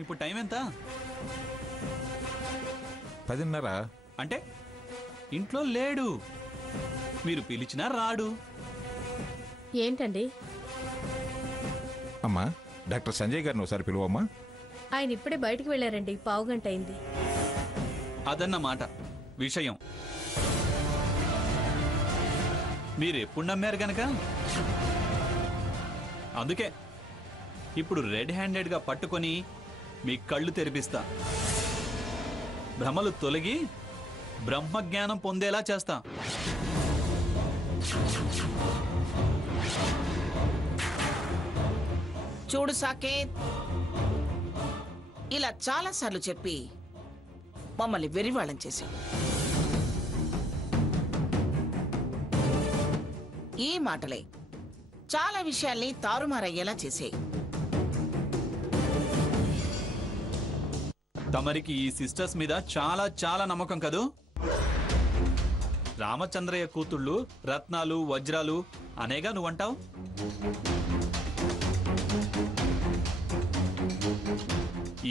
ఇప్పుడు టైం ఎంత? 10:30. అంటే ఇంట్లో లేడు, మీరు పిలిచినా రాడు. ఏంటండి? అమ్మా, డాక్టర్ సంజయ్ గారిని ఒకసారి పిలువమ్మా. ఆయన ఇప్పుడే బయటికి వెళ్ళారండి, పావుగంట అయింది. అదన్నమాట విషయం. మీరు ఎప్పుడు నమ్మారు గనక అందుకే ఇప్పుడు రెడ్ హ్యాండెడ్గా పట్టుకొని మీ కళ్ళు తెరిపిస్తా, భ్రమలు తొలగి బ్రహ్మజ్ఞానం పొందేలా చేస్తా. చూడు సాకేత్, ఇలా చాలాసార్లు చెప్పి మమ్మల్ని వెరివాళం చేశావు. ఈ మాటలే చాలా విషయాల్ని తారుమారయ్యేలా చేసే. తమరికి ఈ సిస్టర్స్ మీద చాలా చాలా నమ్మకం కదూ? రామచంద్రయ్య కూతుళ్ళు రత్నాలు వజ్రాలు అనేగా నువ్వంటావు.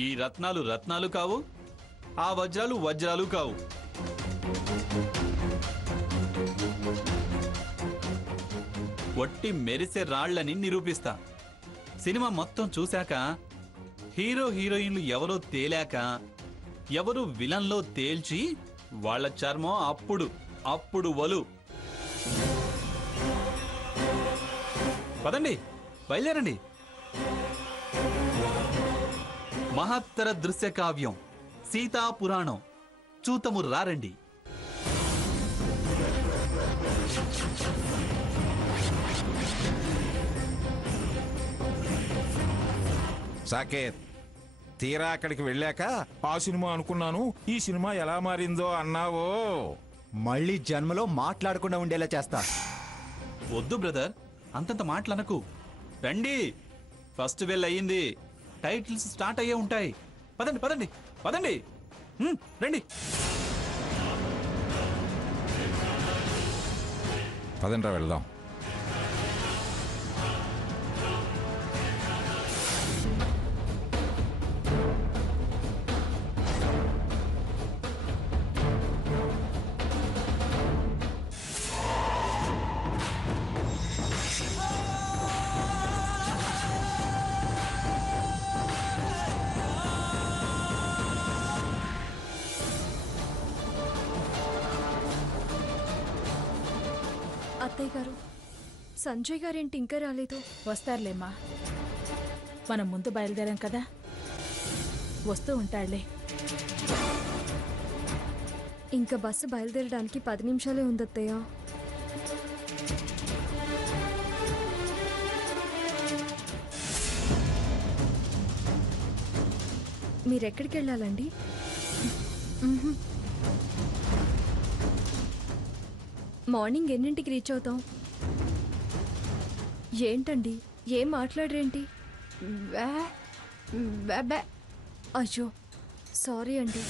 ఈ రత్నాలు రత్నాలు కావు, ఆ వజ్రాలు వజ్రాలు కావు. ఒట్టి మెరిసే రాళ్లని నిరూపిస్తా. సినిమా మొత్తం చూశాక హీరో హీరోయిన్లు ఎవరో తేలాక, ఎవరు విలన్లో తేల్చి వాళ్ళ చర్మం అప్పుడు వలు. పదండి, బయలుదేరండి. మహత్తర దృశ్య కావ్యం సీతా పురాణం చూతము రారండి. సాకేత్, తీరా అక్కడికి వెళ్ళాక ఆ సినిమా అనుకున్నాను, ఈ సినిమా ఎలా మారిందో అన్నావో. మళ్ళీ జన్మలో మాట్లాడకుండా ఉండేలా చేస్తా. వద్దు బ్రదర్, అంతంత మాటలనకు. రండి, ఫస్ట్ బెల్ అయ్యింది, టైటిల్స్ స్టార్ట్ అయ్యే ఉంటాయి. పదండి పదండి పదండి, రండి. పదండ్రా వెళ్దాం. అత్తయ్య గారు, సంజయ్ గారేంటి ఇంకా రాలేదు? వస్తారులేమ్మా, మనం ముందు బయలుదేరాం కదా, వస్తూ ఉంటాడులే. ఇంకా బస్సు బయలుదేరడానికి 10 నిమిషాలే ఉంది అత్తయ్య. మీరెక్కడికి వెళ్ళాలండి? మార్నింగ్ ఎన్నింటికి రీచ్ అవుతాం? ఏంటండి, ఏం మాట్లాడరేంటి? అయ్యో సారీ అండి.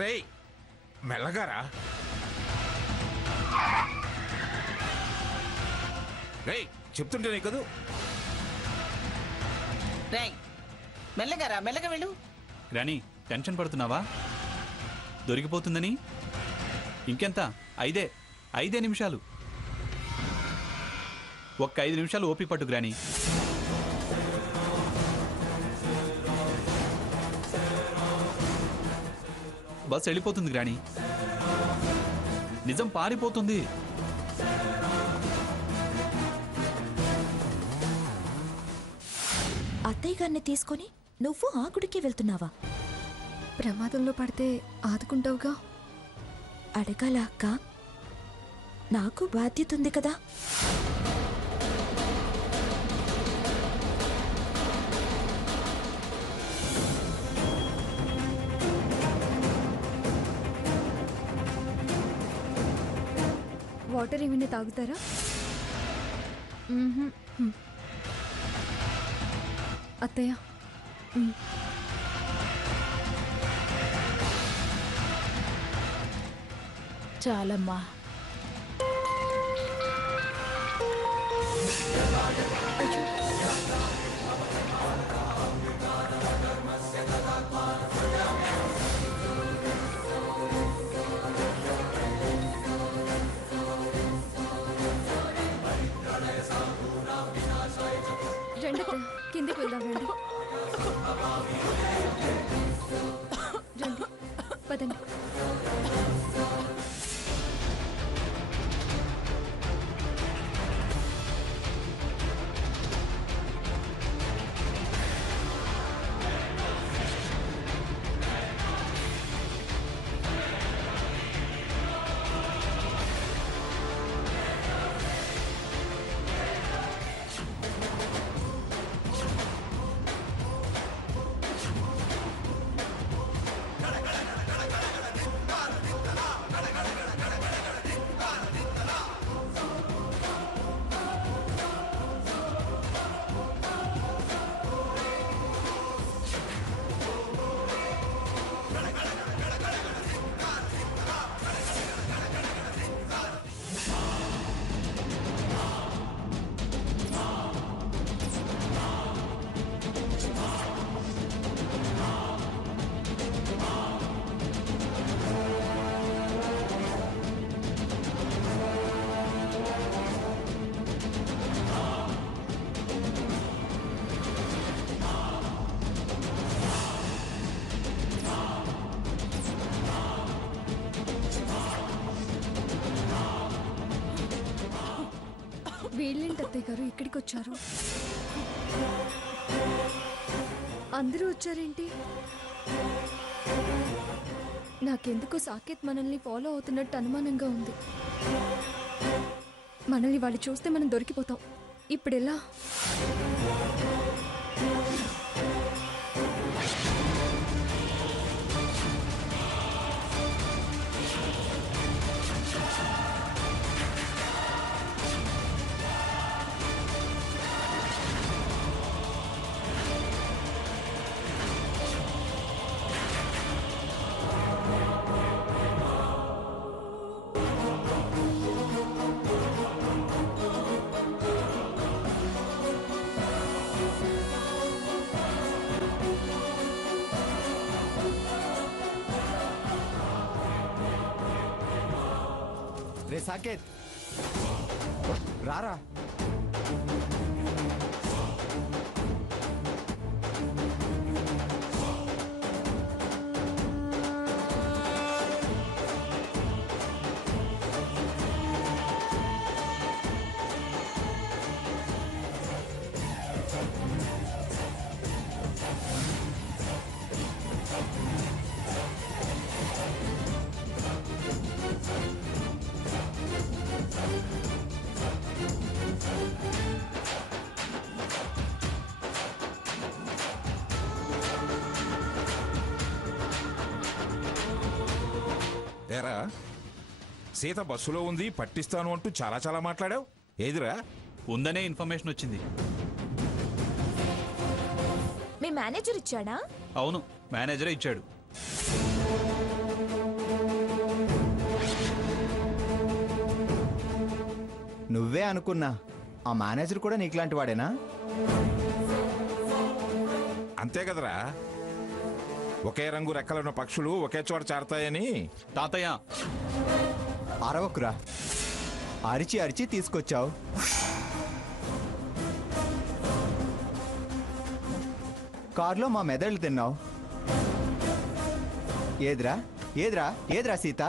రేయ్, మెల్లగారా. రేయ్, చెప్తుంటేనే కదూ. రేయ్, మెల్లగా మెల్లగా వెళ్ళు. రాణి, టెన్షన్ పడుతున్నావా దొరికిపోతుందని? ఇంకెంత? 5 నిమిషాలు. ఒక్క 5 నిమిషాలు ఓపిక పట్టు గ్రాని. బస్ వెళ్ళిపోతుంది గ్రాని, నిజం పారిపోతుంది. అత్తయ్య గారిని తీసుకొని నువ్వు ఆ గుడికి వెళ్తున్నావా? ప్రమాదంలో పడితే ఆదుకుంటావుగా? అడగాల అక్క, నాకు బాధ్యత ఉంది కదా. వాటర్ ఏమైనా తాగుతారా? అత్తయ్య చాలమ్మా. రండి అత్తయ్య, కిందికి వెళ్దాం రండి. రండి పదండి. వీళ్ళేంటి అత్తయ్య గారు ఇక్కడికి వచ్చారు? అందరూ వచ్చారేంటి? నాకెందుకో సాకేత్ మనల్ని ఫాలో అవుతున్నట్టు అనుమానంగా ఉంది. మనల్ని వాళ్ళు చూస్తే మనం దొరికిపోతాం. ఇప్పుడెలా? రే సాకేత్, రారా. ఏరా, సీత బస్సులో ఉంది, పట్టిస్తాను అంటూ చాలా చాలా మాట్లాడావు. ఏదిరా? ఉందనే ఇన్ఫర్మేషన్ వచ్చింది. మీ మేనేజర్ ఇచ్చాడా? అవును, మేనేజరే ఇచ్చాడు. నువ్వే అనుకున్నా, ఆ మేనేజర్ కూడా నీకులాంటి వాడేనా? అంతే కదరా, ఒకే రంగు రెక్కలున్న పక్షులు ఒకే చోట చేరతాయని. తాతయ్య, అరవకురా, అరిచి అరిచి తీసుకొచ్చావు. కారులో మా మెదళ్ళు తిన్నావు. ఏదిరా ఏదిరా ఏదిరా సీత?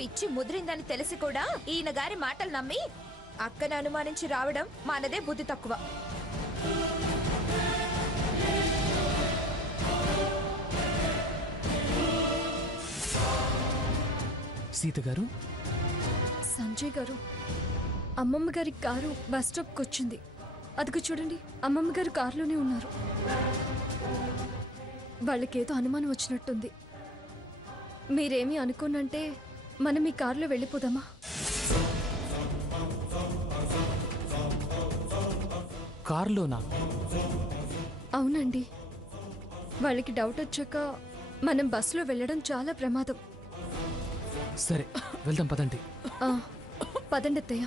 పిచ్చి ముదిరిందని తెలిసి కూడా ఈయన గారి మాటలు నమ్మి అక్కను అనుమానించి రావడం మనదే బుద్ధి తక్కువ. సీత గారు, సంజయ్ గారు, అమ్మమ్మ గారి కారు బస్ స్టాప్కి వచ్చింది. అదిగో చూడండి, అమ్మమ్మ గారు కారులోనే ఉన్నారు. వాళ్ళకేదో అనుమానం వచ్చినట్టుంది. మీరేమీ అనుకోనంటే మనం ఈ కారులో వెళ్ళిపోదామా? కారులోనా? అవునండి. వాళ్ళకి డౌట్ వచ్చాక మనం బస్సులో వెళ్ళడం చాలా ప్రమాదం. సరే వెళ్దాం పదండి. ఆ, పదండి అత్తయ్య.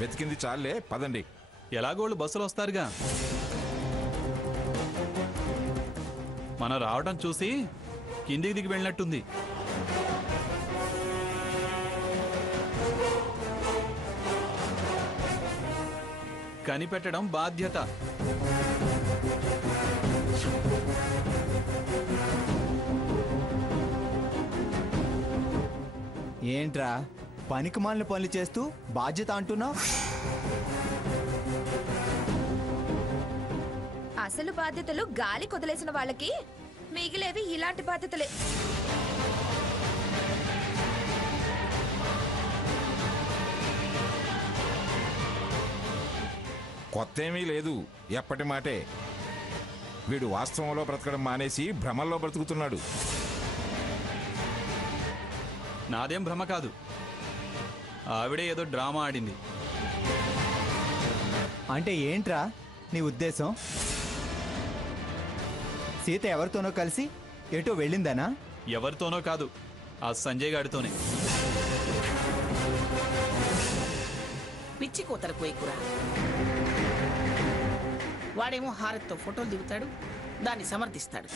వెతికింది చాలే, పదండి. ఎలాగో వాళ్ళు బస్సులు వస్తారుగా. మనం రావడం చూసి కిందికి దిగి వెళ్ళినట్టుంది. కనిపెట్టడం బాధ్యత. ఏంట్రా పనికిమాలిన పనులు చేస్తూ బాధ్యత అంటున్నావు? అసలు బాధ్యతలు గాలి కొదిలేసిన వాళ్ళకి మిగిలేవి ఇలాంటి బాధ్యతలే. కొత్త ఏమీ లేదు, ఎప్పటి మాటే. వీడు వాస్తవంలో బ్రతకడం మానేసి భ్రమల్లో బ్రతుకుతున్నాడు. నాదేం భ్రమ కాదు, ఆవిడే ఏదో డ్రామా ఆడింది. అంటే ఏంట్రా నీ ఉద్దేశం? సీత ఎవరితోనో కలిసి ఎటో వెళ్ళిందనా? ఎవరితోనో కాదు, ఆ సంజయ్ గాడితోనే. పిచ్చి కూతలకు ఎక్కురా. వాడేమో హారత్తో ఫోటోలు దిగుతాడు, దాన్ని సమర్థిస్తాడు.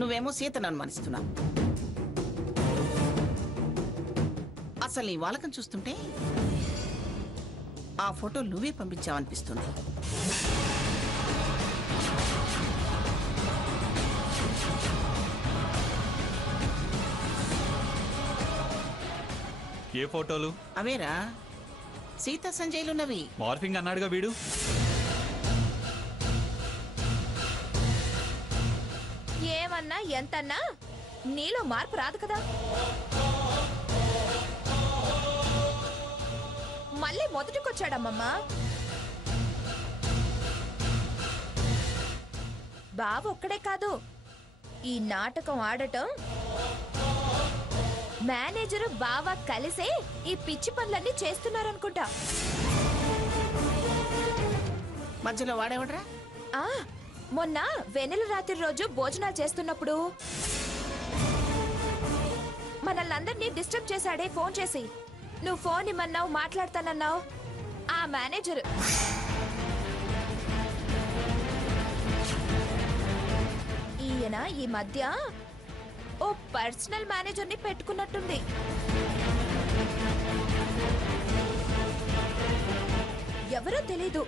నువ్వేమో సీతను అనుమానిస్తున్నావు. అసలు నీ వాలకం చూస్తుంటే ఆ ఫోటోలు నువ్వే పంపించావనిపిస్తుంది. ఏ ఫోటోలు? అవేరా సీత సంజయ్లున్నవి. మార్ఫింగ్ అన్నాడుగా వీడు. ఏమన్నా ఎంతన్నా నీలో మార్పు రాదు కదా. మళ్ళీ మొదటికొచ్చాడమ్మమ్మా. బావ ఒక్కడే కాదు, ఈ నాటకం ఆడటం మేనేజరు బావ కలిసే ఈ పిచ్చి పనులన్నీ చేస్తున్నారనుకుంటా. మధ్యలో వాడేవడరా? ఆ మొన్న వెన్నెల రాత్రి రోజు భోజనాలు చేస్తున్నప్పుడు మనల్ని డిస్టర్బ్ చేశాడే ఫోన్ చేసి. నువ్వు ఫోన్ ఇమ్మన్నావు, మాట్లాడతానన్నావు. ఆ మేనేజర్. ఈయన ఈ మధ్య ఓ పర్సనల్ మేనేజర్ని పెట్టుకున్నట్టుంది. ఎవరో తెలీదు,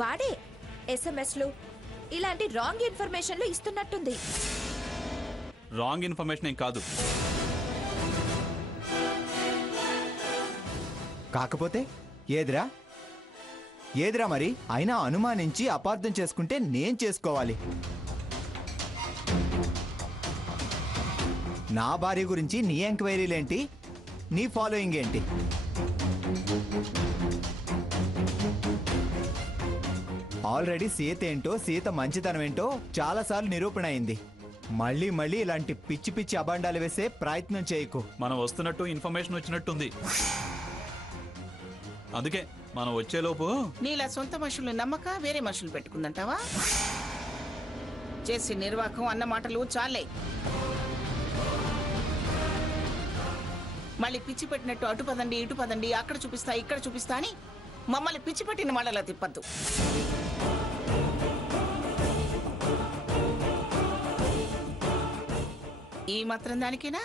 వాడే ఎస్ఎంఎస్లు ఇలాంటి రాంగ్ ఇన్ఫర్మేషన్లు ఇస్తున్నట్టుంది. రాంగ్ ఇన్ఫర్మేషన్ ఏం కాదు. కాకపోతే ఏదిరా ఏదిరా మరి? అయినా అనుమానించి అపార్థం చేసుకుంటే నేను చేసుకోవాలి. నా భార్య గురించి నీ ఎంక్వైరీలేంటి? నీ ఫాలోయింగ్ ఏంటి? ఆల్రెడీ సీత ఏంటో, సీత మంచితనం ఏంటో చాలాసార్లు నిరూపణ అయింది. మళ్ళీ మళ్ళీ ఇలాంటి పిచ్చి పిచ్చి అబాండాలు వేసే ప్రయత్నం చేయకు. మనం వస్తున్నట్టు ఇన్ఫర్మేషన్ వచ్చినట్టుంది. అందుకే మనం వచ్చేలోపు నీలా సొంత మనుషుల్ని నమ్మక వేరే మనుషులు పెట్టుకుందంటావా? చేసి నిర్వాహకం అన్న మాటలు చాలే. మళ్ళీ పిచ్చి పెట్టినట్టు అటు పదండి ఇటు పదండి, అక్కడ చూపిస్తా ఇక్కడ చూపిస్తా అని మమ్మల్ని పిచ్చి పెట్టిన వాళ్ళలా తిప్పద్దు. ఈ మాత్రం దానికేనా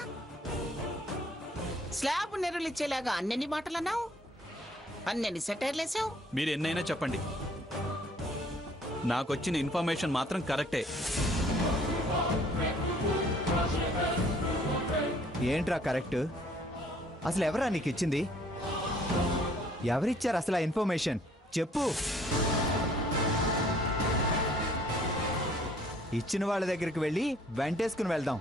స్లాబ్ నెరలిచ్చేలాగా అన్నెన్ని మాటలన్నావు, అన్నెన్ని సెటైర్లేసావు? మీరు ఎన్నైనా చెప్పండి, నాకొచ్చిన ఇన్ఫర్మేషన్ మాత్రం కరెక్టే. ఏంట్రా కరెక్ట్? అసలు ఎవరా నీకు ఇచ్చింది? ఎవరిచ్చారు అసలు ఆ ఇన్ఫర్మేషన్? చెప్పు. ఇచ్చిన వాళ్ళ దగ్గరికి వెళ్ళి వెంటేసుకుని వెళ్దాం,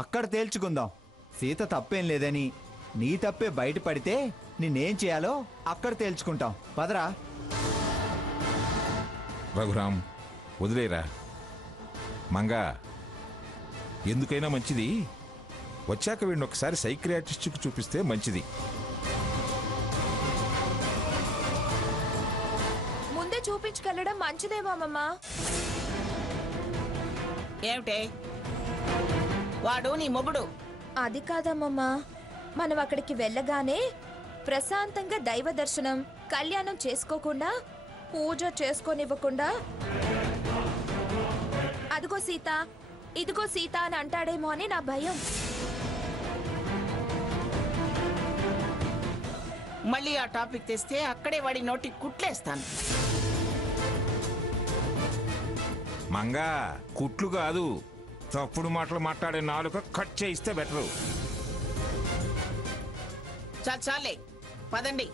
అక్కడ తేల్చుకుందాం. సీత తప్పేం లేదని నీ తప్పే బయటపడితే నేనేం చేయాలో అక్కడ తేల్చుకుంటాం. పదరా. రఘురాం వదిలేరా. మంగా ఎందుకైనా మంచిది వచ్చాక వీడిని ఒకసారి సైక్రియాటిస్ట్కి చూపిస్తే మంచిది. ముందే చూపించుకెళ్ళడం మంచిదేమో అమ్మమ్మ. ఏమిటే వాడు నీ మొగుడు. అది కాదమ్మమ్మ, మనం అక్కడికి వెళ్ళగానే ప్రశాంతంగా దైవ దర్శనం కళ్యాణం చేసుకోకుండా పూజ చేసుకోనివ్వకుండా అదిగో సీత ఇదిగో సీత అని అంటాడేమో అని నా భయం. మళ్ళీ ఆ టాపిక్ తెస్తే అక్కడే వాడి నోటికి కుట్లేస్తాను. మంగా కుట్లు కాదు, తప్పుడు మాటలు మాట్లాడే నాలుక కట్ చేయిస్తే బెటరు. చాలే పదండి.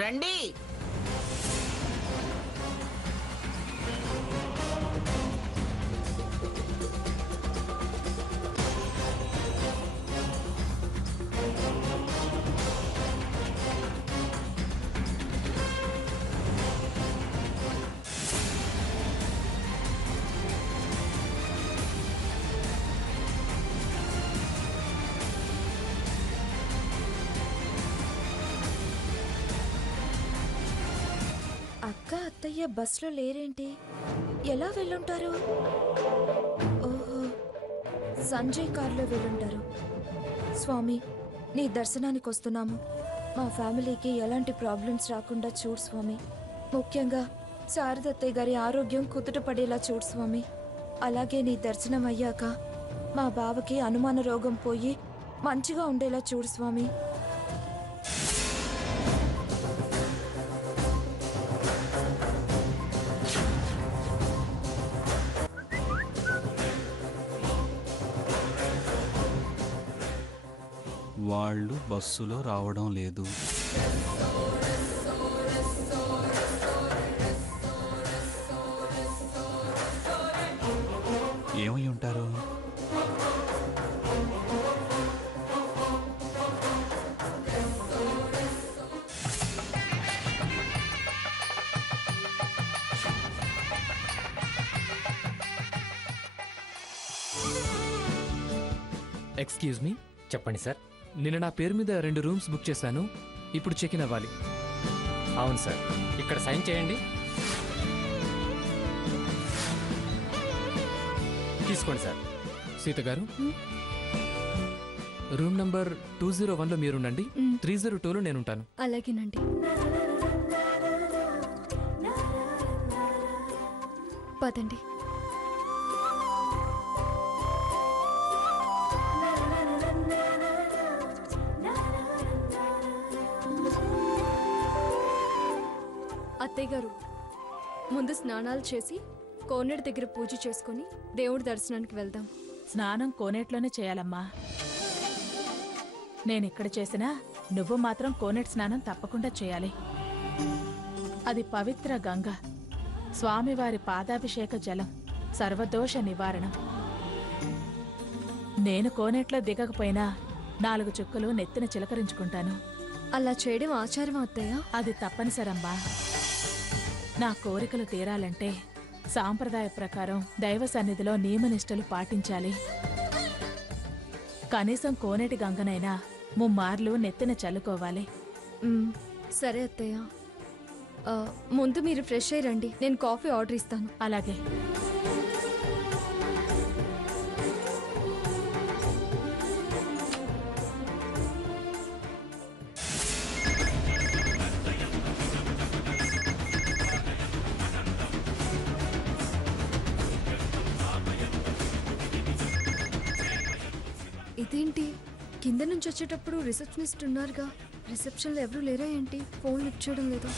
రండి. అక్క అత్తయ్య బస్లో లేరేంటి? ఎలా వెళ్ళుంటారు? ఓహో, సంజయ్ కారులో వెళ్ళుంటారు. స్వామి, నీ దర్శనానికి వస్తున్నాము. మా ఫ్యామిలీకి ఎలాంటి ప్రాబ్లమ్స్ రాకుండా చూడు స్వామి. ముఖ్యంగా శారదత్తయ్య గారి ఆరోగ్యం కుదుటపడేలా చూడు స్వామి. అలాగే నీ దర్శనం అయ్యాక మా బావకి అనుమాన రోగం పోయి మంచిగా ఉండేలా చూడు స్వామి. వాళ్ళు బస్సులో రావడం లేదు. ఏమై ఉంటారు? Excuse me. చెప్పండి సార్. నిన్న నా పేరు మీద 2 రూమ్స్ బుక్ చేశాను. ఇప్పుడు చెక్ ఇన్ అవ్వాలి. అవును సార్, ఇక్కడ సైన్ చేయండి. తీసుకోండి సార్. సీత గారు, రూమ్ నంబర్ 201లో మీరుండండి. 302లో నేనుంటాను. అలాగేనండి. పదండి. అత్తయ్య గారు, ముందు స్నానాలు చేసి కోనేటి దగ్గర పూజ చేసుకొని దేవుడి దర్శనానికి వెళ్దాం. స్నానం కోనేట్లోనే చేయాలమ్మా. నేనిక్కడ చేసినా నువ్వు మాత్రం కోనేటి స్నానం తప్పకుండా చేయాలి. అది పవిత్ర గంగ, స్వామివారి పాదాభిషేక జలం, సర్వదోష నివారణం. నేను కోనేట్లో దిగకపోయినా 4 చుక్కలు నెత్తిన చిలకరించుకుంటాను. అలా చేయడం ఆచారం అత్తయ్య? అది తప్పనిసరమ్మా. నా కోరికలు తీరాలంటే సాంప్రదాయ ప్రకారం దైవ సన్నిధిలో నియమనిష్టలు పాటించాలి. కనీసం కోనేటి గంగనైనా 3 మార్లు నెత్తిన చల్లుకోవాలి. సరే అత్తయ్య. ముందు మీరు ఫ్రెష్ అయ్యి రండి, నేను కాఫీ ఆర్డర్ ఇస్తాను. అలాగే. ఇదేంటి, కింద నుంచి వచ్చేటప్పుడు రిసెప్షనిస్ట్ ఉన్నారుగా, రిసెప్షన్లో ఎవరూ లేరా ఏంటి? ఫోన్ లిఫ్ట్ చేయడం లేదు.